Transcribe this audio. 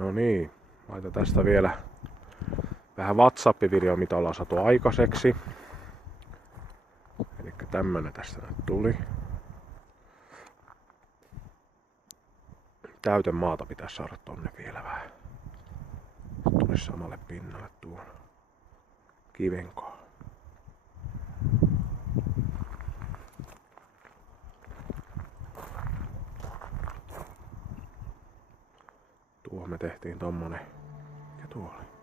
No niin, laita tästä vielä vähän WhatsApp-video, mitä ollaan saatu aikaiseksi. Eli tämmönen tästä nyt tuli. Täytemaata pitäisi saada tonne vielä vähän. Tulisi samalle pinnalle tuon kivenkaan. Tuohon me tehtiin tommonen. Ja tuo oli